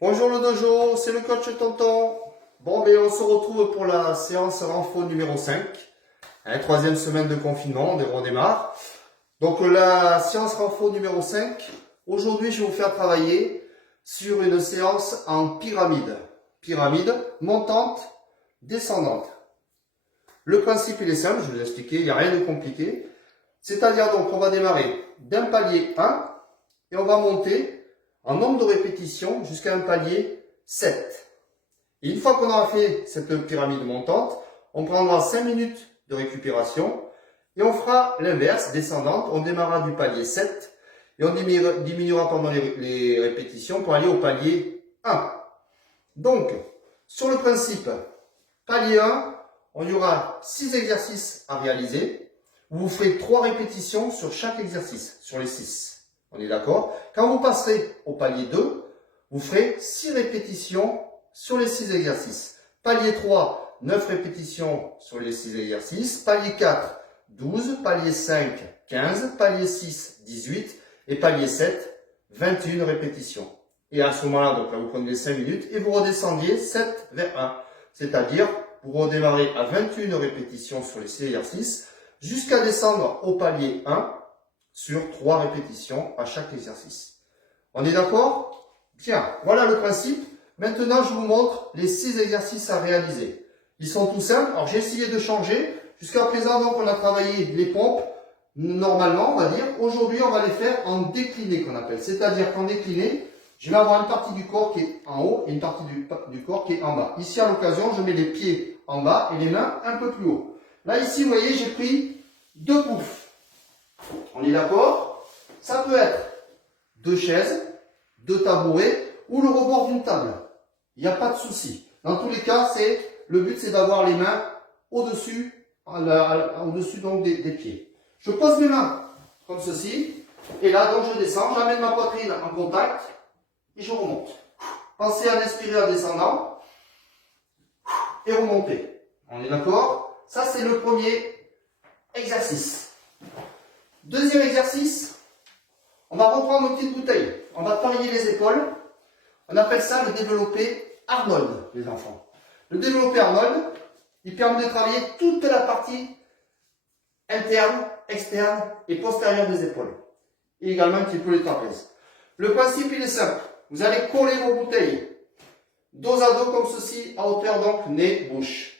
Bonjour le dojo, c'est le coach Tonton. Bon, ben on se retrouve pour la séance renfo numéro 5. Troisième semaine de confinement, on redémarre. Donc la séance renfo numéro 5, aujourd'hui je vais vous faire travailler sur une séance en pyramide. Pyramide montante, descendante. Le principe il est simple, je vais vous expliquer, il n'y a rien de compliqué. C'est-à-dire donc on va démarrer d'un palier 1 et on va monter en nombre de répétitions jusqu'à un palier 7. Et une fois qu'on aura fait cette pyramide montante, on prendra 5 minutes de récupération et on fera l'inverse, descendante. On démarrera du palier 7 et on diminuera pendant les répétitions pour aller au palier 1. Donc, sur le principe, palier 1, on y aura 6 exercices à réaliser. Vous ferez 3 répétitions sur chaque exercice, sur les 6. On est d'accord? Quand vous passerez au palier 2, vous ferez 6 répétitions sur les 6 exercices. Palier 3, 9 répétitions sur les 6 exercices. Palier 4, 12. Palier 5, 15. Palier 6, 18. Et palier 7, 21 répétitions. Et à ce moment-là, donc là, vous prenez les 5 minutes et vous redescendiez 7 vers 1. C'est-à-dire, vous redémarrez à 21 répétitions sur les 6 exercices jusqu'à descendre au palier 1 sur 3 répétitions à chaque exercice. On est d'accord? Bien, voilà le principe. Maintenant, je vous montre les 6 exercices à réaliser. Ils sont tout simples. Alors, j'ai essayé de changer. Jusqu'à présent, donc, on a travaillé les pompes normalement, on va dire. Aujourd'hui, on va les faire en décliné, qu'on appelle. C'est-à-dire qu'en décliné, je vais avoir une partie du corps qui est en haut et une partie du corps qui est en bas. Ici, à l'occasion, je mets les pieds en bas et les mains un peu plus haut. Là, ici, vous voyez, j'ai pris 2 bouffes. On est d'accord? Ça peut être 2 chaises, 2 tabourets ou le rebord d'une table. Il n'y a pas de souci. Dans tous les cas, le but c'est d'avoir les mains au-dessus donc des pieds. Je pose mes mains comme ceci. Et là, donc je descends, j'amène ma poitrine en contact et je remonte. Pensez à inspirer en descendant et remonter. On est d'accord? Ça, c'est le premier exercice. Deuxième exercice, on va reprendre une petite bouteille. On va travailler les épaules. On appelle ça le développé Arnold, les enfants. Le développé Arnold, il permet de travailler toute la partie interne, externe et postérieure des épaules. Et également un petit peu les trapèzes. Le principe, il est simple. Vous allez coller vos bouteilles dos à dos comme ceci, à hauteur donc nez-bouche.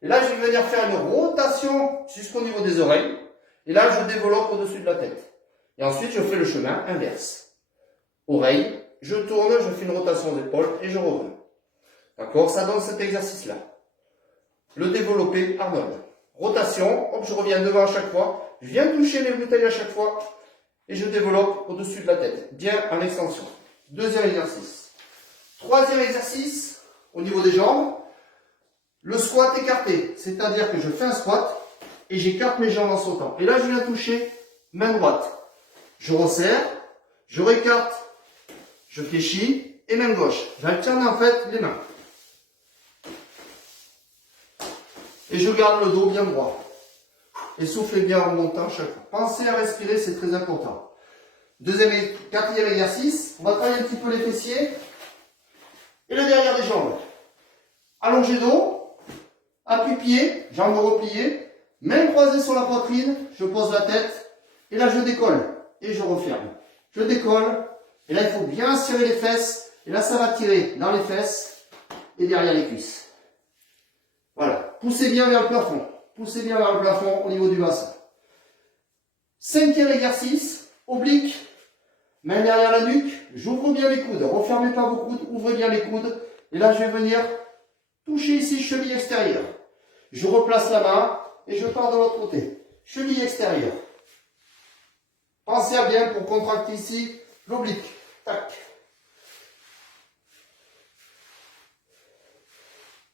Et là, je vais venir faire une rotation jusqu'au niveau des oreilles. Et là, je développe au-dessus de la tête. Et ensuite, je fais le chemin inverse. Oreille, je tourne, je fais une rotation d'épaule et je reviens. D'accord? Ça donne cet exercice-là. Le développé Arnold. Rotation, hop, je reviens devant à chaque fois. Je viens toucher les bouteilles à chaque fois. Et je développe au-dessus de la tête. Bien en extension. Deuxième exercice. Troisième exercice, au niveau des jambes. Le squat écarté. C'est-à-dire que je fais un squat et j'écarte mes jambes en sautant. Et là, je viens toucher main droite. Je resserre, je récarte, je fléchis et main gauche. J'alterne en fait les mains. Et je garde le dos bien droit. Et soufflez bien en montant chaque fois. Pensez à respirer, c'est très important. Quatrième exercice, on va travailler un petit peu les fessiers et le derrière des jambes. Allongé dos, appui-pied, jambes repliées, main croisée sur la poitrine, je pose la tête et là je décolle et je referme. Je décolle et là il faut bien serrer les fesses et là ça va tirer dans les fesses et derrière les cuisses. Voilà, poussez bien vers le plafond. Poussez bien vers le plafond au niveau du bassin. Cinquième exercice, oblique, main derrière la nuque, j'ouvre bien les coudes, refermez pas vos coudes, ouvrez bien les coudes. Et là, je vais venir toucher ici, cheville extérieure. Je replace la main et je pars de l'autre côté. Cheville extérieure. Pensez à bien pour contracter ici l'oblique. Tac.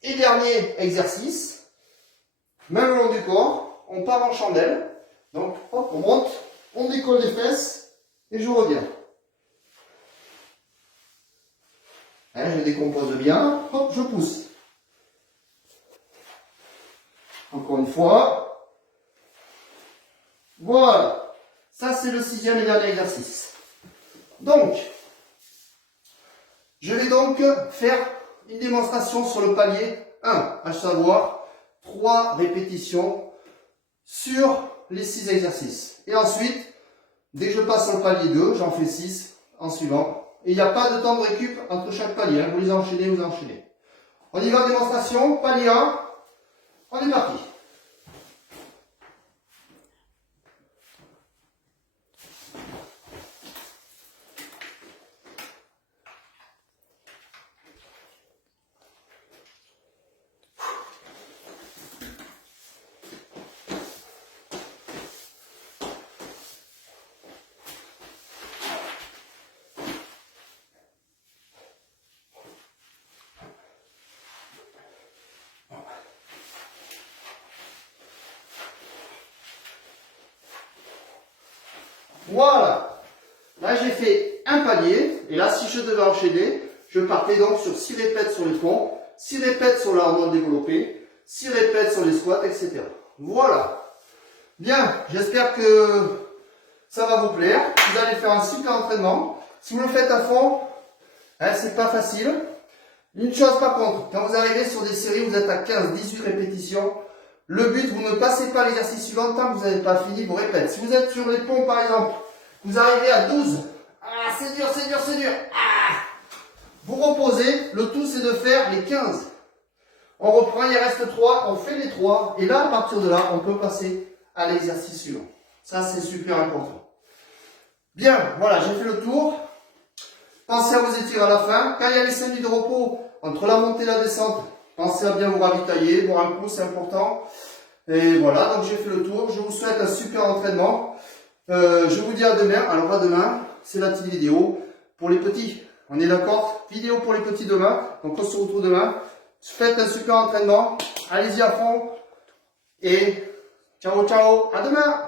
Et dernier exercice, main le long du corps, on part en chandelle. Donc, hop, on monte, on décolle les fesses et je reviens. Hein, je décompose bien, hop, je pousse. Encore une fois. Voilà. Ça, c'est le 6e et dernier exercice. Donc, Je vais donc faire une démonstration sur le palier 1, à savoir 3 répétitions sur les 6 exercices. Et ensuite, dès que je passe sur le palier 2, j'en fais 6 en suivant. Et il n'y a pas de temps de récup entre chaque palier, hein. Vous les enchaînez, vous enchaînez. On y va, démonstration, palier 1, on est parti. Voilà, là j'ai fait un palier, et là si je devais enchaîner, je partais donc sur 6 répètes sur les ponts, 6 répètes sur l'armoire développée, 6 répètes sur les squats, etc. Voilà. Bien, j'espère que ça va vous plaire, vous allez faire un super entraînement. Si vous le faites à fond, hein, c'est pas facile. Une chose par contre, quand vous arrivez sur des séries, vous êtes à 15-18 répétitions, le but, vous ne passez pas l'exercice suivant tant que vous n'avez pas fini vos répètes. Si vous êtes sur les ponts par exemple, vous arrivez à 12. Ah, c'est dur, c'est dur, c'est dur. Ah, vous reposez. Le tout, c'est de faire les 15. On reprend, il reste 3. On fait les 3. Et là, à partir de là, on peut passer à l'exercice suivant. Ça, c'est super important. Bien, voilà, j'ai fait le tour. Pensez à vous étirer à la fin. Quand il y a les 5 minutes de repos, entre la montée et la descente, pensez à bien vous ravitailler. Boire un coup, c'est important. Et voilà, donc j'ai fait le tour. Je vous souhaite un super entraînement. Je vous dis à demain. Alors à demain, c'est la petite vidéo pour les petits. On est d'accord? Vidéo pour les petits demain. Donc on se retrouve demain. Faites un super entraînement. Allez-y à fond. Et ciao, ciao. À demain.